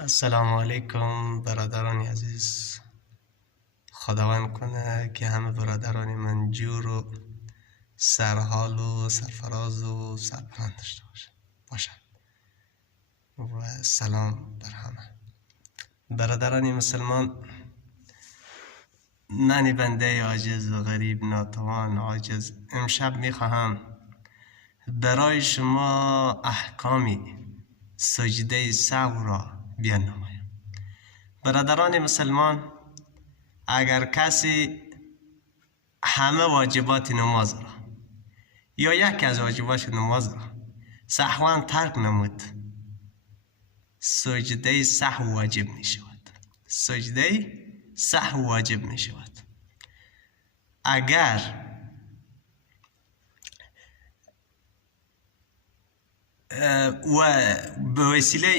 السلام علیکم برادران عزیز. خداوند کنه که همه برادران من جور و سرحال و سرفراز و سربلند داشته باشند و سلام بر همه برادران مسلمان. من بنده عاجز و غریب ناتوان عاجز امشب میخواهم برای شما احکامی سجده سهو را بیان نمایم. برادران مسلمان، اگر کسی همه واجبات نماز را یا یکی از واجبات نماز را سهوا ترک نمود، سجده سهو واجب می شود. سجده سهو واجب می شود. اگر و به وسیله